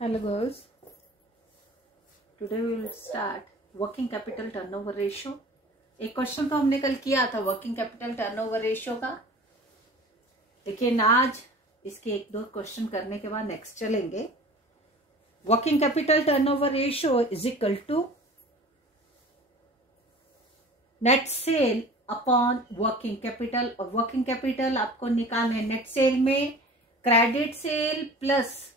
Hello girls, today we will start working capital turnover ratio. एक question तो हमने कल किया था वर्किंग कैपिटल टर्नओवर रेशियो का, लेकिन आज इसके एक दो क्वेश्चन करने के बाद नेक्स्ट चलेंगे। Working capital turnover ratio is equal to net sale upon working capital, और वर्किंग कैपिटल आपको निकालना है नेट सेल में credit sale plus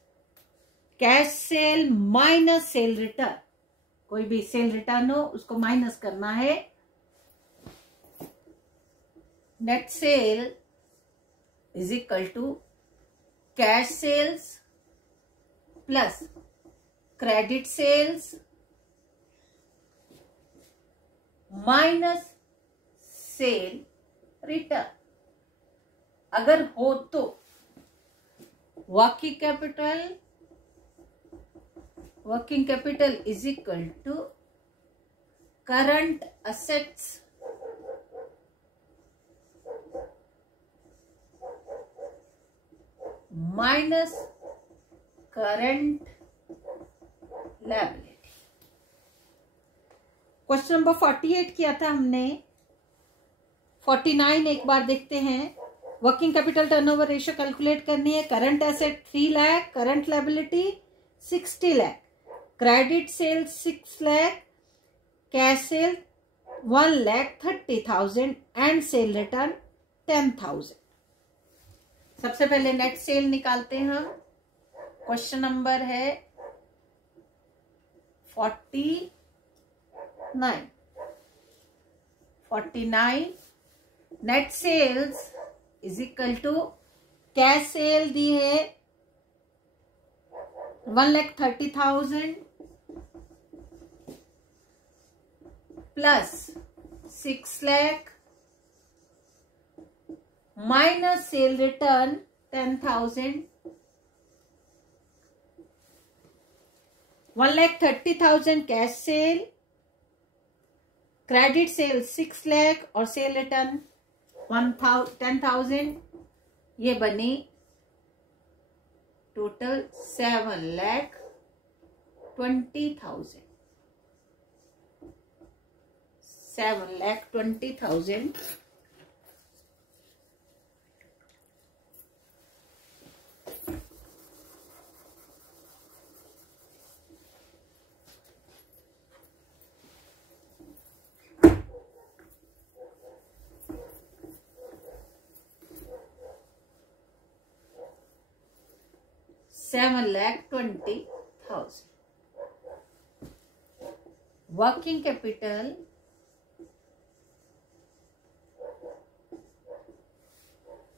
cash sale minus sale return. कोई भी सेल रिटर्न हो उसको माइनस करना है। Net sale is equal to cash sales plus credit sales minus sale return. अगर हो तो working capital is equal to current assets minus current liability. Question number 48 किया था हमने, 49 एक बार देखते हैं। Working capital turnover ratio calculate करनी है। Current asset 3 lakh, current liability 60 lakh, credit sale 6 lakh, cash cell 1,30,000 and cell return 10,000। सबसे पहले नेट सेल निकालते हैं हम। क्वेश्चन नंबर है 49। Net sales is equal to cash sale दी है 1,30,000 plus 6 lakh minus sale return 10,000। 1,30,000 cash sale, credit sale 6 lakh और सेल रिटर्न 10,000। ये बनी total 7,20,000। 7,20,000 7,20,000। Working capital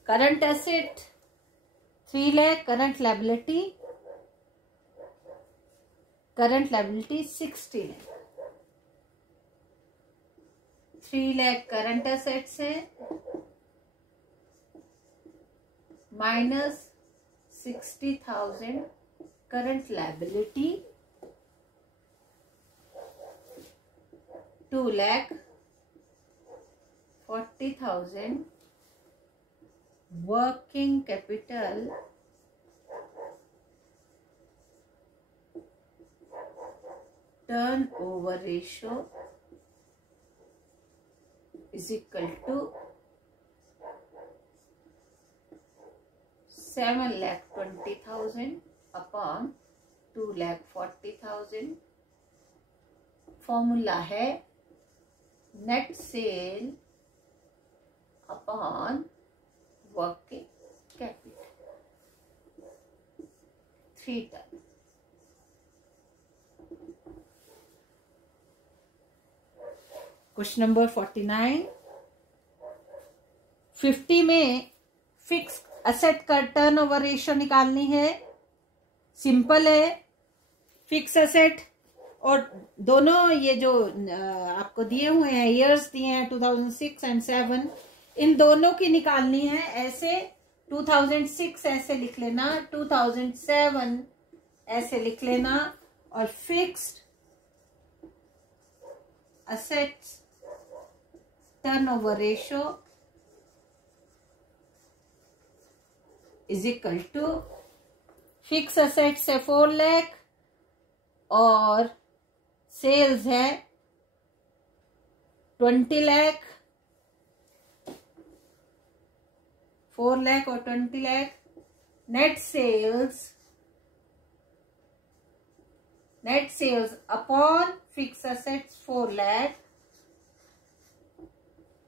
current asset 3 lakh, current liability 60 lakh. 3 lakh current assets है minus 60,000 current liability 2,40,000 working capital turnover ratio is equal to 7,20,000 upon 2,40,000। Formula है net sale upon working capital 3 time. Question number 49। 50 में fix asset का turnover ratio निकालनी है। Simple है। Fix asset और दोनों ये जो आपको दिए हुए हैं ईयर्स दिए हैं 2006 एंड 7, इन दोनों की निकालनी है। ऐसे 2006 ऐसे लिख लेना, 2007 ऐसे लिख लेना, और fixed assets turnover ratio is equal to fix assets है 4 लाख और सेल्स है 20 लाख। 4 लाख और 20 lakh. Net sales upon fix assets 4 lakh,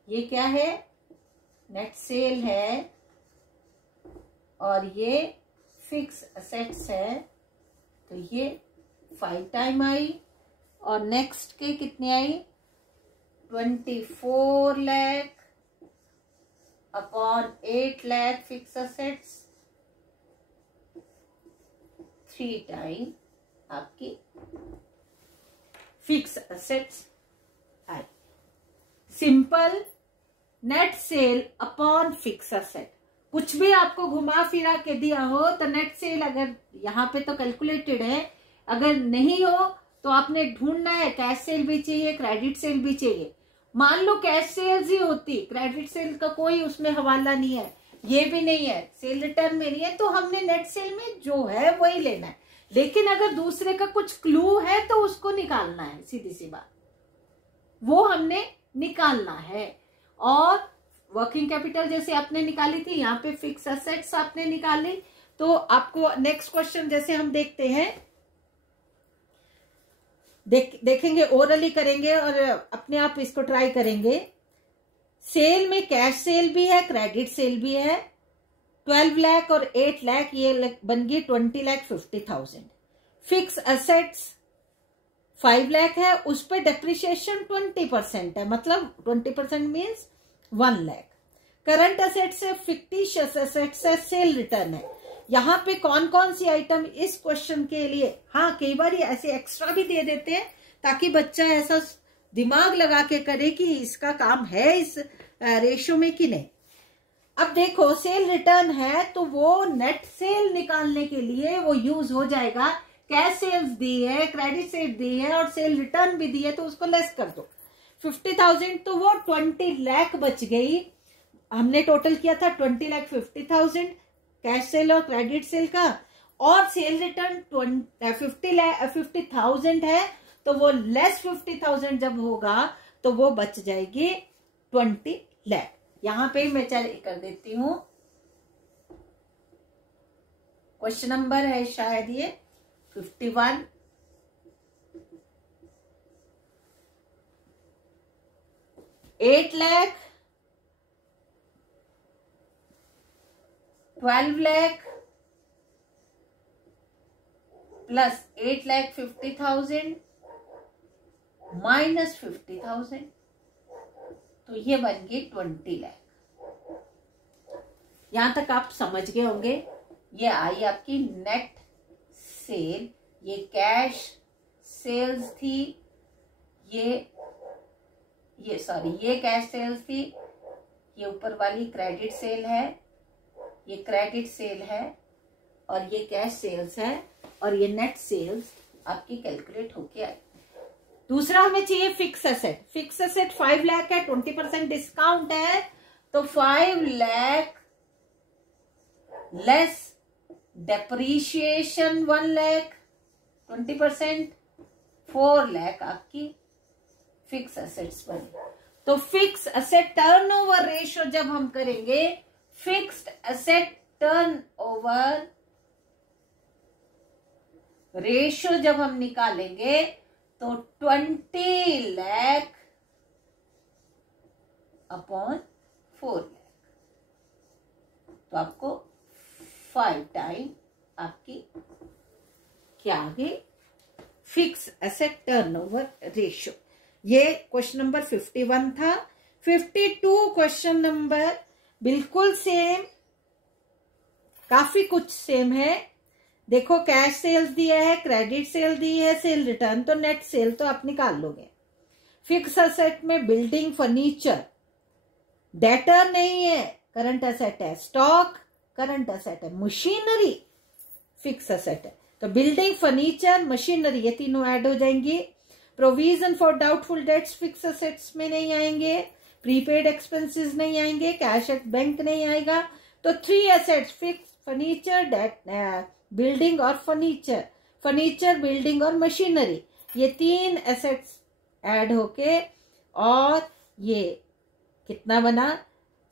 ये क्या है? नेट सेल है और ये फिक्स असेट्स है, तो ये 5 टाइम आई। और नेक्स्ट के कितने आई? 24 lakh upon 8 lakh fix assets, 3 time आपकी फिक्स असेट्स आई। Simple net sale upon fix asset. कुछ भी आपको घुमा फिरा के दिया हो तो नेट सेल अगर यहाँ पे तो कैलकुलेटेड है, अगर नहीं हो तो आपने ढूंढना है कैश सेल भी चाहिए, क्रेडिट सेल भी चाहिए। मान लो कैश सेल्स ही होती, क्रेडिट सेल का कोई उसमें हवाला नहीं है, ये भी नहीं है, सेल रिटर्न में नहीं है, तो हमने नेट सेल में जो है वही लेना है। लेकिन अगर दूसरे का कुछ क्लू है तो उसको निकालना है, सीधी सी बात, वो हमने निकालना है। और वर्किंग कैपिटल जैसे आपने निकाली थी, यहाँ पे फिक्स असेट्स आपने निकाली, तो आपको नेक्स्ट क्वेश्चन जैसे हम देखते हैं, देखेंगे, ओरली करेंगे और अपने आप इसको ट्राई करेंगे। सेल में कैश सेल भी है, क्रेडिट सेल भी है। 12 लाख और 8 लाख ये बन गई 20,50,000। फिक्स असेट्स 5 लाख है, उस पर डेप्रिसिएशन 20% है, मतलब 20% मीन्स 1 लाख। करंट असेट्स है, फिक्टिशियस असेट्स है, सेल रिटर्न है। यहाँ पे कौन कौन सी आइटम इस क्वेश्चन के लिए, हाँ कई बार ये ऐसे एक्स्ट्रा भी दे देते हैं ताकि बच्चा ऐसा दिमाग लगा के करे कि इसका काम है इस रेशियो में कि नहीं। अब देखो सेल रिटर्न है तो वो नेट सेल निकालने के लिए वो यूज हो जाएगा। कैश सेल्स दी है, क्रेडिट सेल दी है और सेल रिटर्न भी दी है, तो उसको लेस कर दो 50,000, तो वो 20 लाख बच गई। हमने टोटल किया था 20,50,000 कैश सेल और क्रेडिट सेल का, और सेल रिटर्न 50,000 है, तो वो लेस 50,000 जब होगा तो वो बच जाएगी 20 लाख। यहां पे मैं चल कर देती हूं, क्वेश्चन नंबर है शायद ये 51। $8 लाख, 12 लाख प्लस 8,50,000 माइनस 50,000, तो ये बन गई 20 लाख। यहां तक आप समझ गए होंगे। ये आई आपकी नेट सेल, ये कैश सेल्स थी, ये कैश सेल्स थी, ये ऊपर वाली क्रेडिट सेल है, ये क्रेडिट सेल है और ये कैश सेल्स है, और ये नेट सेल्स आपकी कैलकुलेट होके आई। दूसरा हमें चाहिए fix asset. Fix asset 5 lakh है, 20% डिस्काउंट है, तो 5 लाख लेस डेप्रीशिएशन 1 लाख, 20%, 4 लाख आपकी फिक्स असेट्स बने। तो फिक्स असेट टर्नओवर रेशियो जब हम करेंगे, फिक्स्ड असेट टर्नओवर रेशियो जब हम निकालेंगे तो 20 लाख अपॉन 4 लाख, तो आपको 5 टाइम आपकी क्या आ गई? Fix asset turnover ratio. ये क्वेश्चन नंबर 51 था। 52 क्वेश्चन नंबर बिल्कुल सेम, काफी कुछ सेम है। देखो कैश सेल्स दिया है, क्रेडिट सेल दी है, सेल रिटर्न, तो नेट सेल तो आप निकाल लोगे। फिक्स असेट में बिल्डिंग फर्नीचर, डेटर नहीं है, करंट असेट है। स्टॉक करंट असेट है। मशीनरी फिक्स असेट है, तो बिल्डिंग फर्नीचर मशीनरी ये तीनों ऐड हो जाएंगी। Provision for doubtful debts fix assets में नहीं आएंगे, प्रीपेड एक्सपेंसेस नहीं आएंगे, कैश एट बैंक नहीं आएगा। तो 3 असेट्स फर्नीचर, बिल्डिंग और फर्नीचर, बिल्डिंग और मशीनरी, ये 3 एसेट्स ऐड होके और ये कितना बना,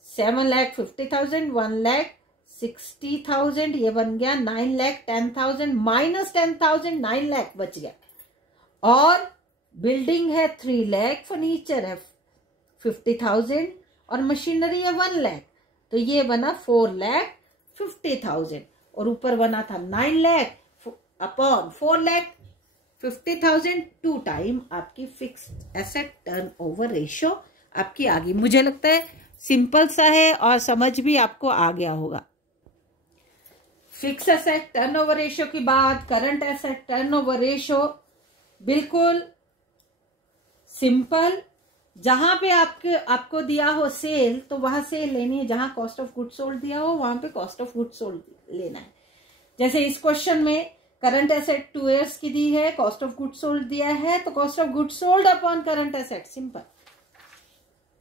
7,50,000, 1,60,000, ये बन गया 9,10,000, माइनस 10,000, 9 लाख बच गया। और बिल्डिंग है 3 लाख, फर्नीचर है 50,000 और मशीनरी है 1 लाख, तो ये बना 4,50,000 और ऊपर बना था 9 लाख अपॉन 4,50,000, 2 टाइम आपकी फिक्स्ड एसेट टर्नओवर रेशो आपकी आ गई। मुझे लगता है सिंपल सा है और समझ भी आपको आ गया होगा। फिक्स एसेट टर्नओवर रेशो की बात, करंट एसेट टर्नओवर रेशो बिल्कुल सिंपल। जहां पे आपको दिया हो सेल तो वहां सेल लेनी है, जहां कॉस्ट ऑफ गुड सोल्ड दिया हो वहां पे कॉस्ट ऑफ गुड सोल्ड लेना है। जैसे इस क्वेश्चन में करंट एसेट 2 years की दी है, कॉस्ट ऑफ गुड सोल्ड दिया है, तो cost of good sold upon current asset simple,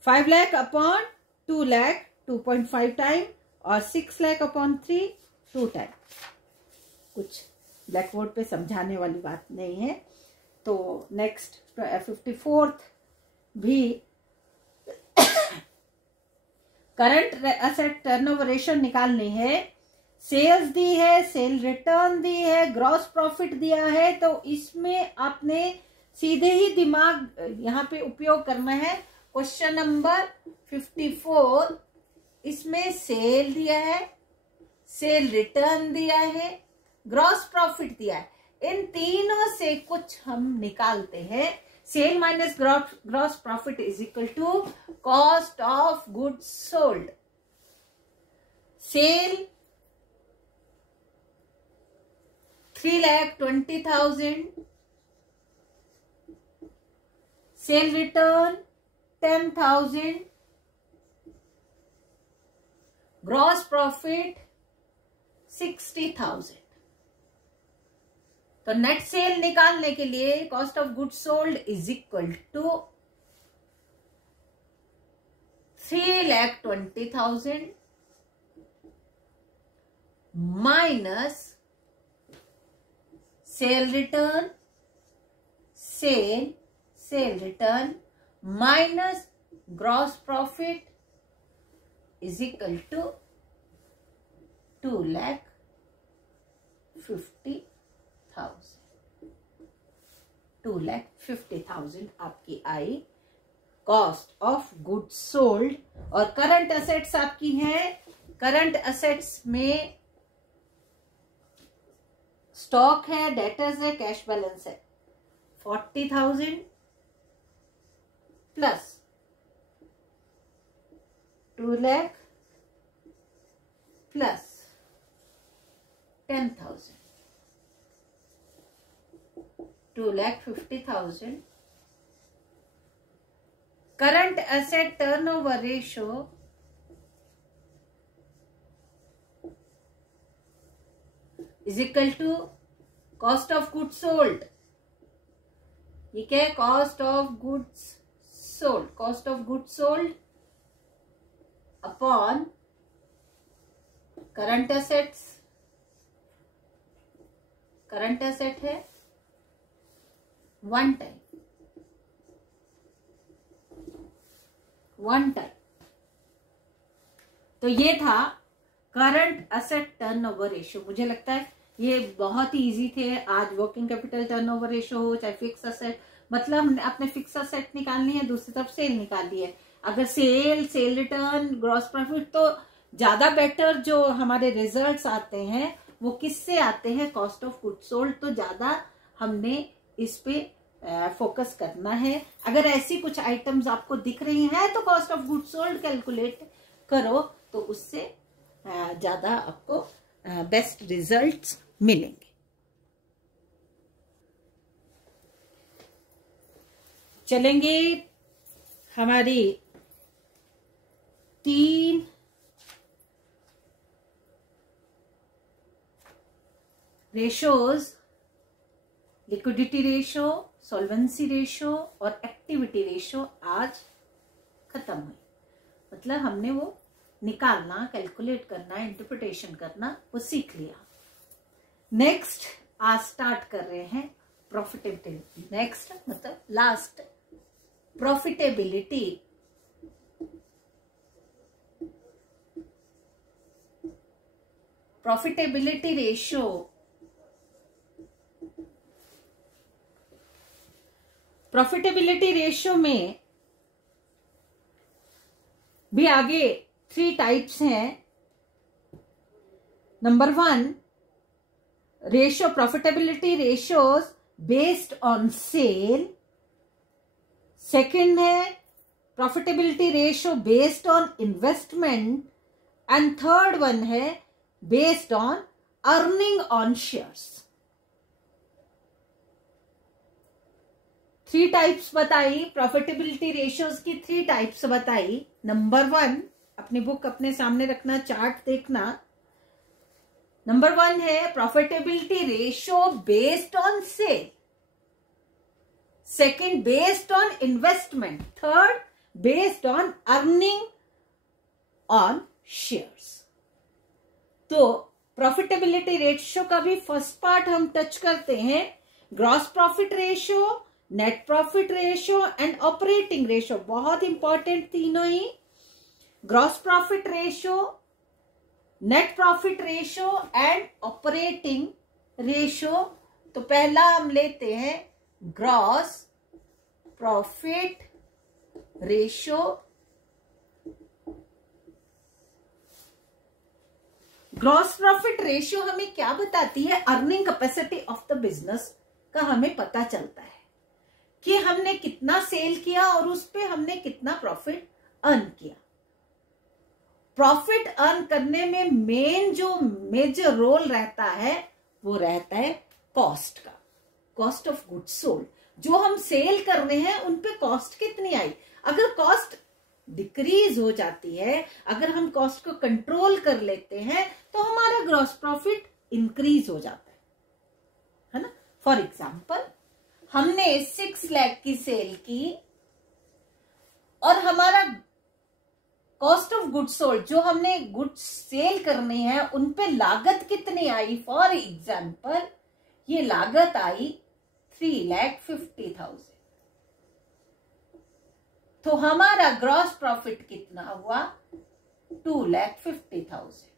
5 lakh upon 2 lakh 2.5 time और 6 लाख अपॉन 3 2 टाइम। कुछ ब्लैक बोर्ड पे समझाने वाली बात नहीं है। तो नेक्स्ट 54th भी करंट एसेट टर्नओवर रेशियो निकालनी है। सेल्स दी है, सेल रिटर्न दी है, ग्रॉस प्रॉफिट दिया है, तो इसमें आपने सीधे ही दिमाग यहाँ पे उपयोग करना है। क्वेश्चन नंबर 54, इसमें सेल दिया है, सेल रिटर्न दिया है, ग्रॉस प्रॉफिट दिया है, इन तीनों से कुछ हम निकालते हैं। Sale minus gross profit is equal to cost of goods sold. Sale 3,20,000, sale return 10,000, gross profit 60,000। तो नेट सेल निकालने के लिए cost of goods sold is equal to 3,20,000 minus sale return, sale return minus gross profit is equal to 2,50,000। 2,50,000 आपकी आई cost of goods sold. और current assets आपकी हैं, current assets में स्टॉक है, डेटर्स है, कैश बैलेंस है, 40,000 plus 2 lakh plus 10,000, 2,50,000। Current asset turnover ratio is equal to cost of goods sold. ये क्या है? Cost of goods sold, cost of goods sold upon current assets. Current asset है 1 time, 1 time. तो ये था current asset turnover ratio. मुझे लगता है ये बहुत ही इजी थे। आज वर्किंग कैपिटल टर्नओवर रेशियो हो चाहे फिक्स एसेट, मतलब आपने फिक्स एसेट निकालनी है, दूसरी तरफ सेल निकालनी है। अगर सेल रिटर्न, ग्रॉस प्रॉफिट, तो ज्यादा बेटर जो हमारे रिजल्ट्स आते हैं वो किससे आते हैं? Cost of goods sold. तो ज्यादा हमने इस पे फोकस करना है। अगर ऐसी कुछ आइटम्स आपको दिख रही हैं तो cost of goods sold calculate करो, तो उससे ज्यादा आपको बेस्ट रिजल्ट्स मिलेंगे। चलेंगे हमारी 3 ratios, liquidity ratio, solvency ratio और एक्टिविटी रेशो आज खत्म हुई। मतलब हमने वो निकालना, कैलकुलेट करना, इंटरप्रिटेशन करना वो सीख लिया। नेक्स्ट आज स्टार्ट कर रहे हैं प्रॉफिटेबिलिटी। नेक्स्ट मतलब last, profitability. Profitability ratio, profitability ratio में भी आगे 3 टाइप्स हैं। Number 1, ratio, profitability ratios based on sale. Second है profitability ratio based on investment. And third one है based on earning on shares. 3 types बताई, profitability ratios की 3 types बताई। Number 1, अपनी बुक अपने सामने रखना, चार्ट देखना। नंबर 1 है profitability ratio based on sale. Second based on investment. Third based on earning on shares. तो प्रॉफिटेबिलिटी रेशियो का भी फर्स्ट पार्ट हम टच करते हैं। Gross profit ratio, net profit ratio and operating ratio, बहुत important तीनों ही। Gross profit ratio, net profit ratio and operating ratio. तो पहला हम लेते हैं gross profit ratio. Gross profit ratio हमें क्या बताती है? Earning capacity of the business का हमें पता चलता है कि हमने कितना सेल किया और उस पे हमने कितना प्रॉफिट अर्न किया। प्रॉफिट अर्न करने में जो मेजर रोल रहता है वो रहता है कॉस्ट का, कॉस्ट ऑफ गुड्स सोल्ड। जो हम सेल कर रहे हैं उन पे कॉस्ट कितनी आई। अगर कॉस्ट डिक्रीज हो जाती है, अगर हम कॉस्ट को कंट्रोल कर लेते हैं तो हमारा ग्रॉस प्रॉफिट इंक्रीज हो जाता है ना। फॉर एग्जाम्पल, हमने 6 लाख की सेल की और हमारा कॉस्ट ऑफ गुड्स सोल्ड, जो हमने गुड्स सेल करने हैं उन पे लागत कितनी आई। फॉर एग्जाम्पल, ये लागत आई 3,50,000। तो हमारा ग्रॉस प्रॉफिट कितना हुआ? 2,50,000।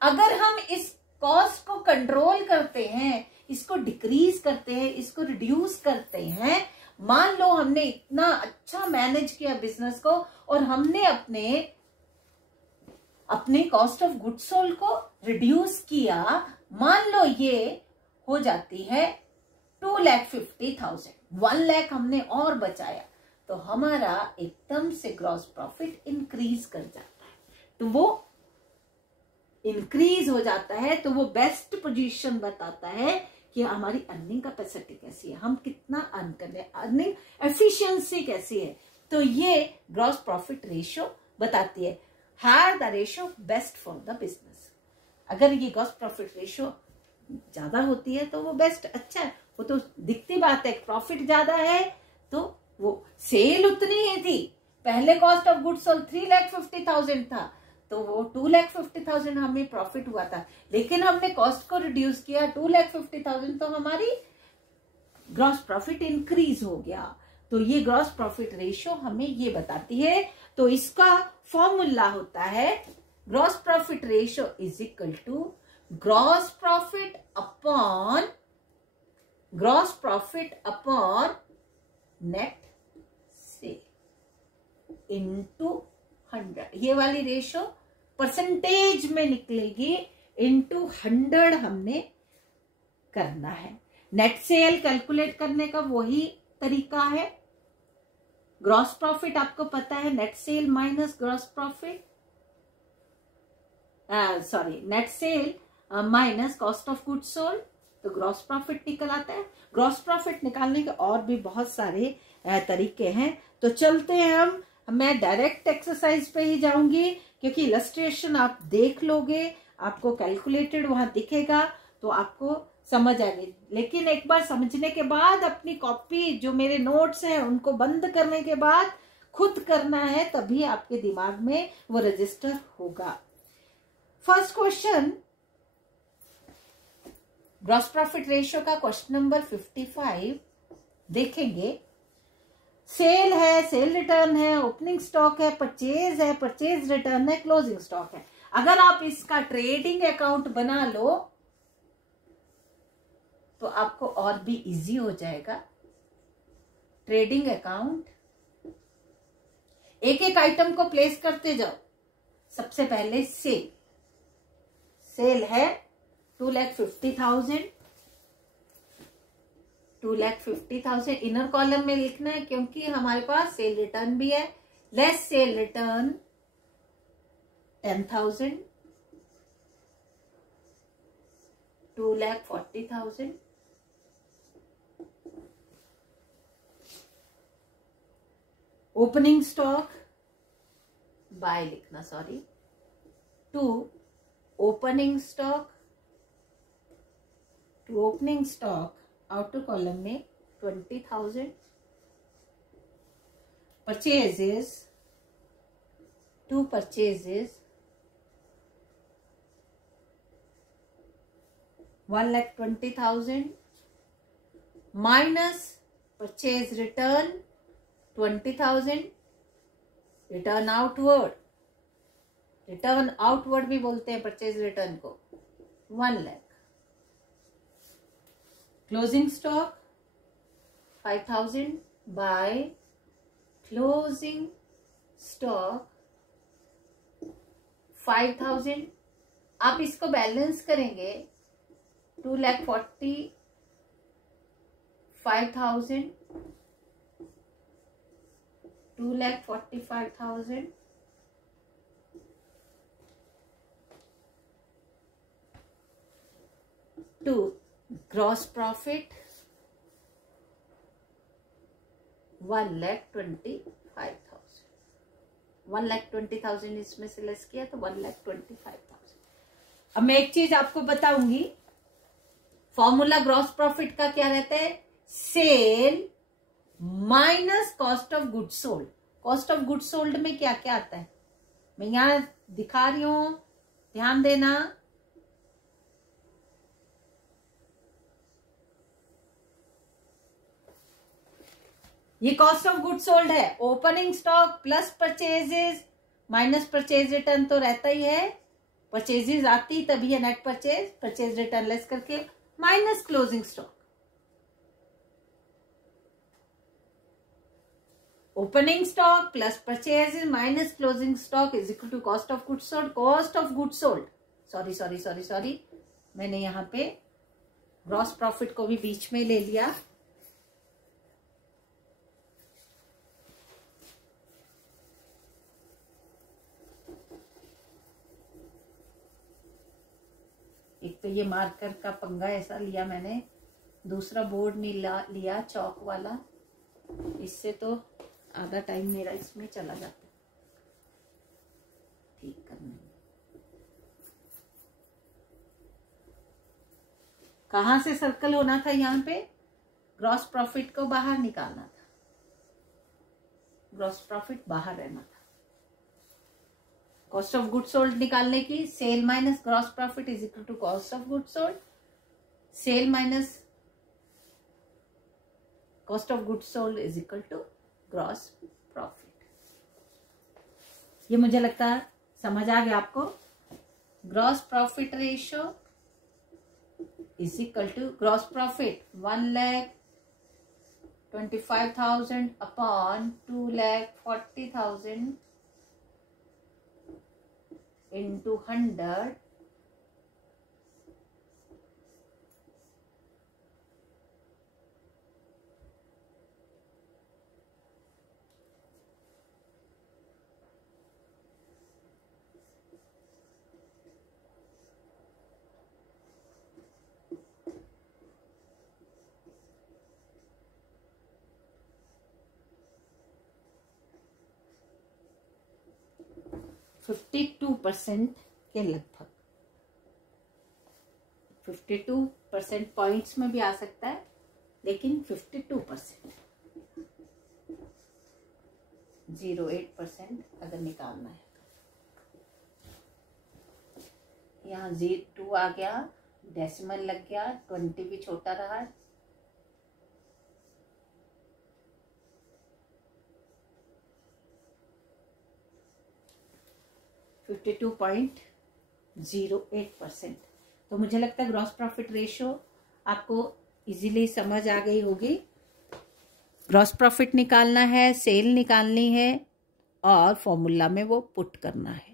अगर हम इस कॉस्ट को कंट्रोल करते हैं, इसको डिक्रीज करते हैं, इसको रिड्यूस करते हैं, मान लो हमने इतना अच्छा मैनेज किया बिजनेस को और हमने अपने कॉस्ट ऑफ गुड्स सोल्ड को रिड्यूस किया, मान लो ये हो जाती है 2,50,000, 1 लाख हमने और बचाया, तो हमारा एकदम से ग्रॉस प्रॉफिट इंक्रीज कर जाता है। तो वो इंक्रीज हो जाता है तो वो बेस्ट पोजीशन बताता है कि हमारी अर्निंग कैपेसिटी कैसी है, हम कितना अर्न कर रहे हैं, अर्निंग एफिशिएंसी कैसी है। तो ये ग्रॉस प्रॉफिट रेशियो बताती है। Higher the ratio best for the business. अगर ये ग्रॉस प्रॉफिट रेशियो ज्यादा होती है तो वो बेस्ट, अच्छा है, वो तो दिखती बात है। प्रॉफिट ज्यादा है तो वो सेल उतनी ही थी, पहले कॉस्ट ऑफ गुड्स सोल्ड 3,50,000 था तो वो 2,50,000 हमें प्रॉफिट हुआ था, लेकिन हमने कॉस्ट को रिड्यूस किया 2,50,000 तो हमारी ग्रॉस प्रॉफिट इंक्रीज हो गया। तो ये ग्रॉस प्रॉफिट रेशियो हमें ये बताती है। तो इसका फॉर्मूला होता है gross profit ratio is equal to gross profit upon net sale into 100। ये वाली रेशियो परसेंटेज में निकलेगी, इनटू 100 हमने करना है। नेट सेल कैलकुलेट करने का वही तरीका है। ग्रॉस प्रॉफिट आपको पता है, net cell minus gross profit, net cell minus cost of goods sold, तो ग्रॉस प्रॉफिट निकल आता है। ग्रॉस प्रॉफिट निकालने के और भी बहुत सारे तरीके हैं। तो चलते हैं मैं डायरेक्ट एक्सरसाइज पे ही जाऊंगी, क्योंकि इलस्ट्रेशन आप देख लोगे, आपको कैलकुलेटेड वहां दिखेगा तो आपको समझ आएगी। लेकिन एक बार समझने के बाद अपनी कॉपी, जो मेरे नोट्स हैं, उनको बंद करने के बाद खुद करना है, तभी आपके दिमाग में वो रजिस्टर होगा। First question, gross profit ratio का क्वेश्चन नंबर 55 देखेंगे। सेल है, सेल रिटर्न है, ओपनिंग स्टॉक है, परचेज है, परचेज रिटर्न है, क्लोजिंग स्टॉक है। अगर आप इसका ट्रेडिंग अकाउंट बना लो तो आपको और भी इजी हो जाएगा। ट्रेडिंग अकाउंट, एक एक आइटम को प्लेस करते जाओ। सबसे पहले सेल, सेल है 2,50,000, 2,50,000 इनर कॉलम में लिखना है क्योंकि हमारे पास सेल रिटर्न भी है। Less sale return 10,000, 2,40,000, opening stock by लिखना, sorry, to opening stock, to opening stock outer column में 20,000, purchases, to purchases 1,20,000 minus purchase return 20,000, return outward, return outward भी बोलते हैं परचेज रिटर्न को, 1 lakh. Closing stock 5,000 by closing stock 5,000। आप इसको balance करेंगे 2,45,000, 2,45,000 to gross profit 1,25,000, 1,20,000 इसमें से लेस किया तो 1,25,000। अब मैं एक चीज आपको बताऊंगी, फॉर्मूला ग्रॉस प्रॉफिट का क्या रहता है? Sale minus cost of goods sold. Cost of goods sold में क्या क्या आता है मैं यहां दिखा रही हूं, ध्यान देना। ये कॉस्ट ऑफ गुड्स सोल्ड है। Opening stock plus purchases minus purchase return तो रहता ही है, परचेजेस आती तभी है net purchase, purchase return less करके minus closing stock. Opening stock plus purchases minus closing stock is equal to cost of goods sold. Cost of goods sold, sorry मैंने यहां पे ग्रॉस प्रॉफिट को भी बीच में ले लिया। एक तो ये मार्कर का पंगा ऐसा लिया मैंने, दूसरा बोर्ड नहीं लिया चौक वाला, इससे तो आधा टाइम मेरा इसमें चला जाता ठीक करने में। कहां से सर्कल होना था? यहां पे ग्रॉस प्रॉफिट को बाहर निकालना था, ग्रॉस प्रॉफिट बाहर रहना था। कॉस्ट ऑफ गुड्स सोल्ड निकालने की, sale minus gross profit is equal to cost of goods sold, sale minus cost of goods sold is equal to gross profit. ये मुझे लगता है समझ आ गया आपको। Gross profit ratio is equal to gross profit 1,25,000 upon 2,40,000 into 100 52% के लगभग, 52% पॉइंट्स में भी आ सकता है, लेकिन 52% 0.08% अगर निकालना है। यहाँ 2 आ गया, डेसिमल लग गया, 20 भी छोटा रहा। %52.08%। तो मुझे लगता है ग्रॉस प्रॉफिट रेशियो आपको इजीली समझ आ गई होगी। ग्रॉस प्रॉफिट निकालना है, सेल निकालनी है और फॉर्मूला में वो पुट करना है।